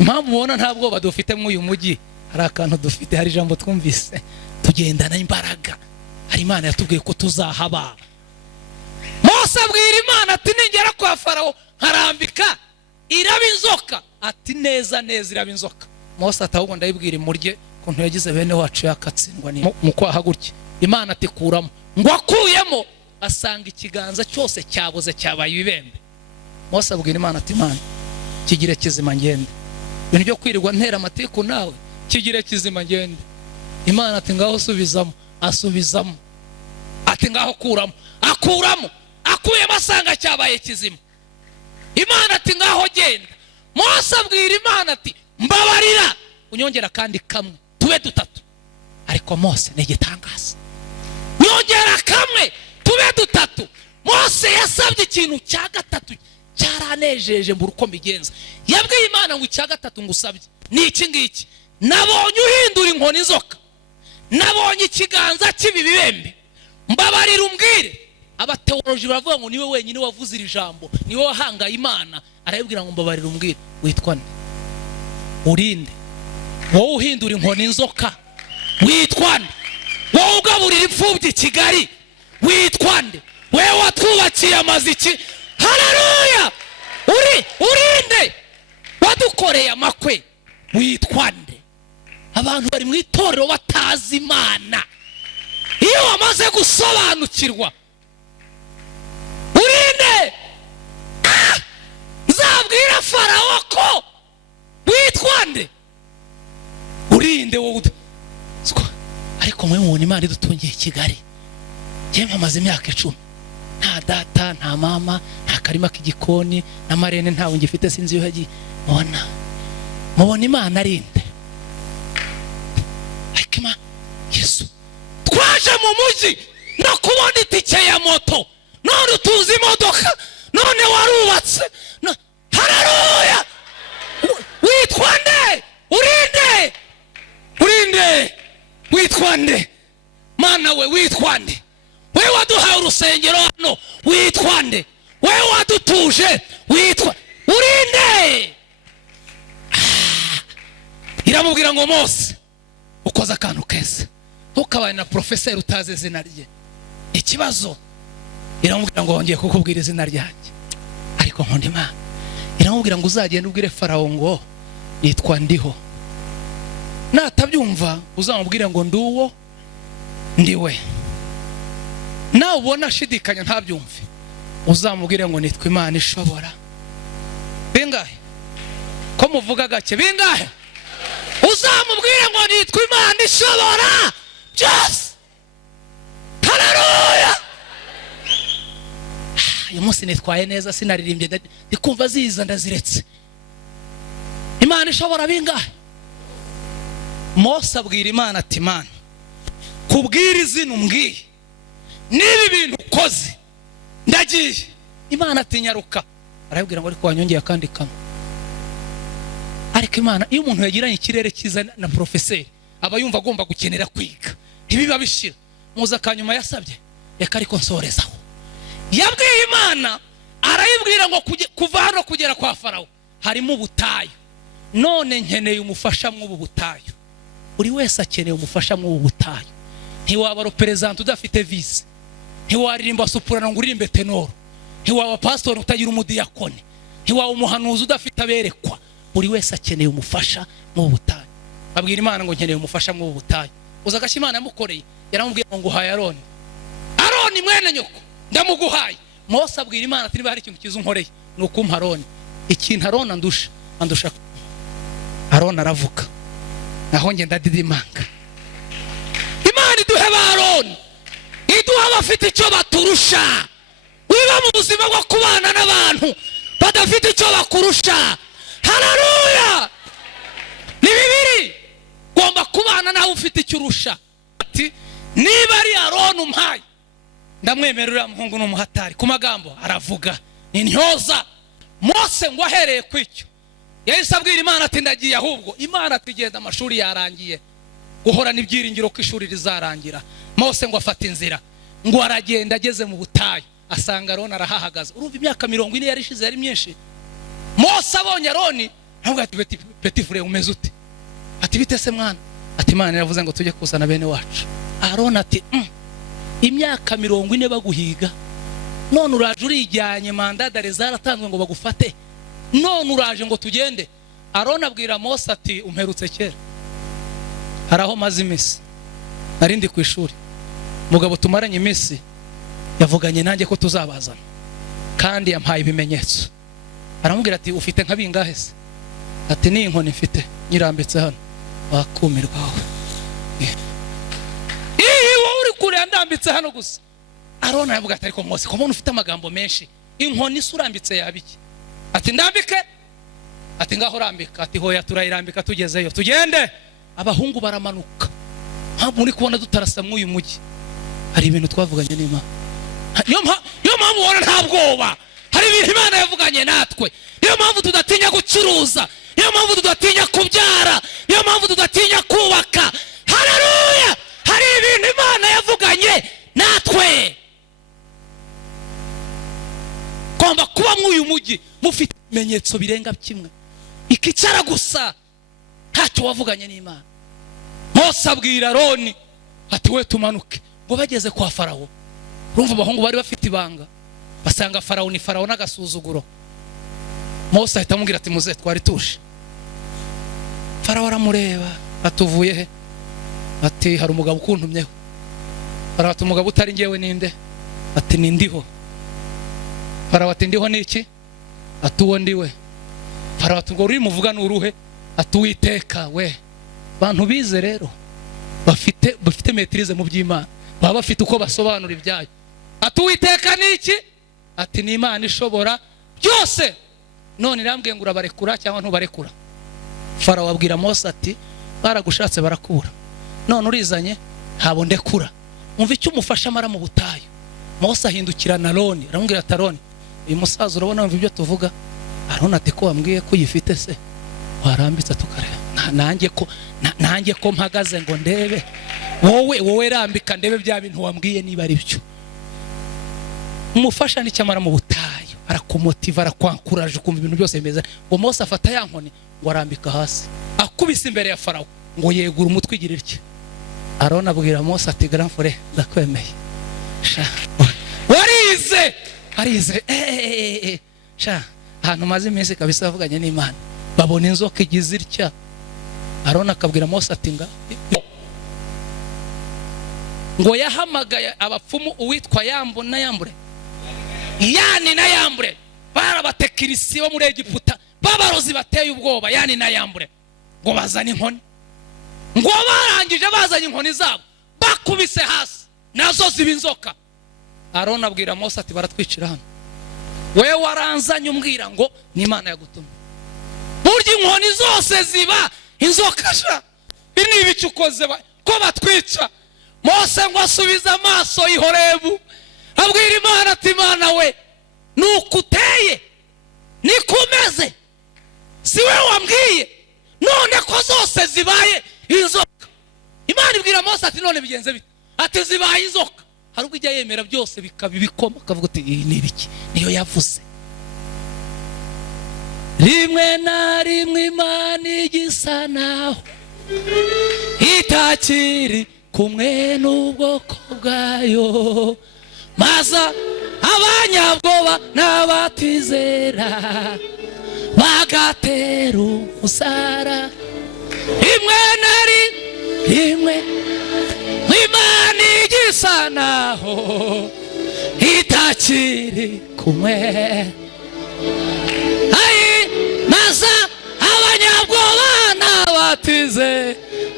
Impamvu ubona nta bwoba dufite mu uyu mujyi, hari akantu dufite, hari ijambo twumvise, tugendana imbaraga. Hari Imana yatubwiye ko tuzahaba. Mose abwira Imana ati ningera kwa Farawo harambika iraba inzoka ati neza neza iraba inzoka. Mose atahubwo ndayibwira imurye kuntu yagize bene wacu yakatsindwa ni mu kwaha gutya. Imana ati kuramo, ngo akuyemo asanga ikiganza cyose cyaboze cyabaye ibibembe. Mose abwira Imana ati Imana kigire kizima ngende, ibintu byo kwirirwa ntera amatiku nawe, kigire kizima ngende. Imana ati ngaho subizamo, asubizamo. Ati ngaho kuramo, akuramo, akuyemo asanga cyabaye kizima. Imana ati ngaho genda. Mose abwira Imana ati mbabarira unyongera kandi kamwe tube dutatu. Ariko Mose ni igitangaza, nyongera kamwe tube dutatu. Mose yasabye ikintu cya gatatu cyaranejeje mbura uko mbigenza. Yabwiye Imana ngo icya gatatu ngusabye ni iki ngiki, nabonye uhindura inkoni inzoka, nabonye ikiganza cy'ibibembe, mbabarira umbwire. Abateoloji baravuga ngo niwe wenyine wavuze iri jambo, niwe wahangaye Imana. Arayibwira ngo mbabarira umbwire witwa nde, urinde, wowe uhindura inkoni inzoka witwa nde, wowe ugaburira imfubyi Kigali witwa nde, wewe watwubakiye amaziki, haleluya, urinde, wadukoreye amakwe witwa nde. Abantu bari mu itorero batazi Imana. Iyo wamaze gusobanukirwa urinde, nzabwira Farawo ko witwa nde, urinde wowe. Ariko mwe mubona Imana idutungiye Kigali, njyewe amaze imyaka 10, nta data nta mama nta karima k'igikoni na marene ntawe ngifite, sinzi iyo hagiye. Mubona Imana arinde. Ariko Imana Yesu, twaje mu mujyi no kubona itike ya moto, none tuzi imodoka, none warubatse, haleluya. Witwa nde, urinde, witwa nde. Mana we witwa nde, wewe waduhaye urusengero hano witwa nde, wewe wadutuje witwa, urinde. Iramubwira ngo Mose ukoza akantu keza, ntukabaye na professeur utazi izina rye, ikibazo. Iramubwira ngo ngiye kukubwira izina ryanjye, ariko nkunda Imana. Iramubwira ngo uzagenda ubwire Farawo ngo nitwa ndiho, natabyumva uzamubwire ngo nduwo ndiwe. Nawe ubona ashidikanya ntabyumve, uzamubwire ngo nitwa Imana ishobora. Bingahe ko muvuga gake, bingahe? Uzamubwire ngo nitwa Imana ishobora byose, haleluya. Uyu munsi nitwaye neza, sinaririmbye ndikumva ziza ndaziretse. Imana ishobora bingahe? Mose abwira Imana ati Imana kubwira izina umbwiye, niba ibintu ukoze ndagiye. Imana ati nyaruka. Arabwira ngo ariko wanyongeye kandi kamwe. Ariko Imana iyo umuntu yagiranye ikirere cyiza na professeur aba yumva agomba gukenera kwiga, ntibiba bishira. Muza kanyuma yasabye reka ariko nsorezaho. Yabwiye Imana, arayibwira ngo kuva hano kugera kwa Farawo harimo ubutayu, none nkeneye umufasha mu butayu. Buri wese akeneye umufasha mu butayu. Ntiwaba represent udafite vice, ntiwaririmba soprano ngo uririmbe tenor, ntiwaba pastor utagira umudiyakoni, ntiwaba umuhanuzi udafite aberekwa. Buri wese akeneye umufasha mu butayu. Abwira Imana ngo nkeneye umufasha mu butayu. Uzagashya Imana yamukoreye, yaramubwiye ngo nguhaye Aroni mwene nyoko ndamuguhaye. Mose abwira Imana ati niba hari ikintu kiza unkoreye ni ukumpa Aroni. Ikintu Aroni andusha. Aroni aravuga, naho ngenda didimanga. Imana iduhe Aroni, iduha abafite icyo baturusha. Wiba mu buzima bwo kubana n'abantu badafite icyo bakurusha, haleluya. Ni bibiri, gomba kubana nawe ufite icyo urusha. Ati niba ari Aroni umpaye ndamwemerera muhungu n'umuhatari. Ku magambo aravuga ni ntyoza. Mose ngo ahereye kwicyo yahise abwira Imana ati ndagiye. Ahubwo Imana ati genda, amashuri yarangiye, guhora n'ibyiringiro ko ishuri rizarangira. Mose ngo afata inzira, ngo aragenda, ageze mu butayu asanga Aroni arahahagaze. Urumva imyaka 40 yari ishize, yari myinshi. Mose abonye Aroni ntabwo ati petit frère umeze ute? Ati bite se mwana? Ati Imana yavuze ngo tujye kusana bene wacu. Aroni ati imyaka 40 baguhiga, none uraje urijyanye, mandadare zaratanzwe ngo bagufate, none uraje ngo tugende. Aroni abwira Mose ati umperutse kera haraho maze iminsi narindi ku ishuri mugabo tumaranye iminsi yavuganye nanjye ko tuzabazana kandi yampaye ibimenyetso. Aramubwira ati ufite nka bingahe se? Ati ni inkoni mfite nyirambitse hano. Wakumirwa wawe. Wowe uri kure ndambitse hano gusa. Aroni aravuga ati ariko Mose ko umuntu ufite amagambo menshi inkoni surambitse yabiki? Ati ndambike. Ati ngaho rambika. Ati hoya turayirambika tugezeyo tugende. Abahungu baramanuka. Muri kubona dutarasa mu uyu mujyi hari ibintu twavuganye n'Imana. Yo mpamvu ubona nta bwoba. Hari ibintu Imana yavuganye natwe. Niyo mpamvu tudatinya gucuruza. Niyo mpamvu tudatinya kubyara. Niyo mpamvu tudatinya kubaka. Haleluya! Hari ibintu Imana yavuganye natwe. Komba kuba mu uyu mujyi mufite ibimenyetso birenga kimwe. Ikicara gusa ntacyo wavuganye n'Imana. Mose abwira Aroni ati we tumanuke. Ngo bageze kwa Farawo. Urumva abahungu bari bafite ibanga. Basanga Farawo ni Farawo n'agasuzuguro. Mose ahita amubwira ati muze twari tuje. Farawo aramureba atuvuye he? Ati hari umugabo ukuntumyeho. Farawo ati umugabo utari ngewe ninde? Ati nindiho. Farawo ati ndiho niki? Ati uwo ndiwe. Farawo ati ngo uri muvuga n'uruhe? Ati Uwiteka we. Bantu bize rero bafite metrize mu by'Imana. Baba bafite uko basobanura ibyayo. Ati Uwiteka niki? Ati ni Imana ishobora byose. None irambwiye ngo urabarekura cyangwa ntubarekura? Farawo abwira Mose ati baragushatse barakura. None urizanye habo ndekura. Umva icyo umufasha amara mu butayu. Mose ahindukira na Aroni aramubwira ati Aroni uyu musaza urabona umva ibyo tuvuga? Aroni ati ko wambwiye ko yifite se? Warambitse tukareba. Nanjye ko mpagaze ngo ndebe. Wowe rambika ndebe bya bintu wambwiye niba ari byo. Umufasha ni cyamara mu butayu arakumotiva arakwankuraje kumva ibintu byose bimeze. Ngo Mose afata ya nkoni ngo arambika hasi akubise imbere ya Farawo ngo yegura umutwe igirira iki. Aroni abwira Mose ati grand frère ndakwemeye. Arize sha ahantu maze iminsi kabisa avuganye n'Imana babona inzoka igize irya. Aroni akabwira Mose ati ngo yahamagaye abapfumu uwitwa Yambo na Yambure Yani na Yambure barabatekirisi bo muri Egiputa babarozi bateye ubwoba Yani na Yambure ngo bazane inkoni. Ngo barangije bazanye inkoni zabo bakubise hasi nazo ziba inzoka. Aroni abwira Mose ati baratwicira hano. Wewe waranzanye umbwira ngo ni Imana yagutumye. Burya inkoni zose ziba inzoka sha. Bini ibicukoze ko batwica. Mose ngo asubiza amaso i Horebu abwira Imana ati Imana we nukuteye nikumeze si wewe wambwiye none ko zose zibaye inzoka. Imana ibwira Mose ati none bigenze bite? Ati zibaye inzoka. Hari ubwo ijya yemera byose bikabibikoma akavuga ati ni ibiki niyo yavuze. Rimwe na rimwe Imana igisa naho itakiri kumwe n'ubwoko bwayo maza abanyabwoba n'abatizera bagatera umusara. Rimwe na rimwe Imana igisa naho itakiri kumwe maza abanyabwoba n'abatize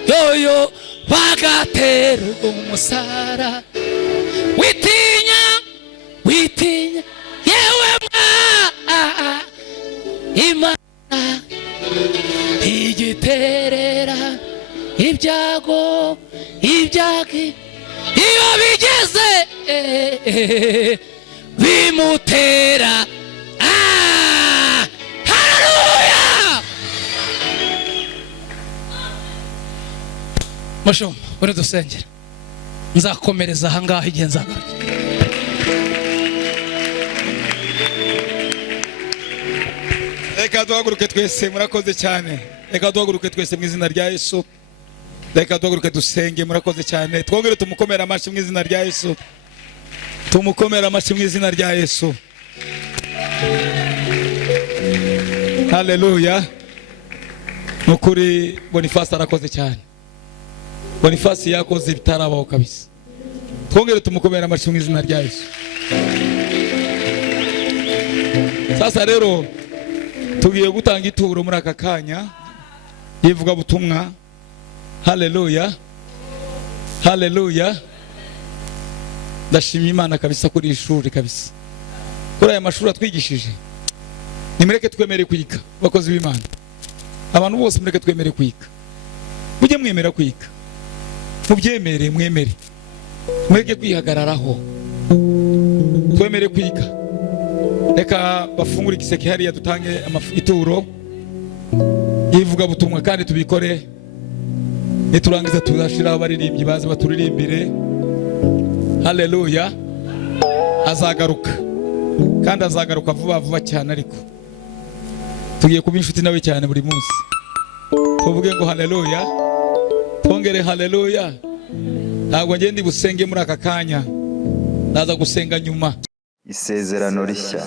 yoyo bagatera umusara. Witinya yewe Imana igiterera ibyago iyo bigeze bimutera. Haleluya! Musho uri dusengera nzakomereza ahangaha igihe nzagaruka. Reka duhaguruke twese murakoze cyane. Reka duhaguruke twese mu izina rya Yesu. Reka duhaguruke dusenge murakoze cyane. Twongere tumukomera amashyi mu izina rya Yesu. Tumukomera amashyi mu izina rya Yesu. Haleluya. nukuri Boniface arakoze cyane. Boniface yakoze bitarabaho kabisa. Twongere tumukomera amashyi mu izina rya Yesu. Sasa rero tugiye gutanga ituro muri aka kanya yivuga butumwa. Haleluya, haleluya. Ndashimye Imana kabisa kuri ishuri kabisa, kuri aya mashuri atwigishije. Nimureke twemere kwiga bakozi b'Imana, abantu bose mureke twemere kwiga. Mujye mwemera kwiga, mubyemere, mwemere, mureke kwihagararaho, twemere kwiga. Reka bafungure igiseke hariya dutange ituro yivuga butumwa, kandi tubikore. Niturangiza tuzashiraho abaririmbyi baze baturirimbire. Haleluya. Azagaruka, kandi azagaruka vuba vuba cyane, ariko tugiye kuba inshuti nawe cyane buri munsi. Tuvuge ngo haleluya, twongere haleluya. Ntabwo ngende busenge muri aka kanya, naza gusenga nyuma. Isezerano rishya.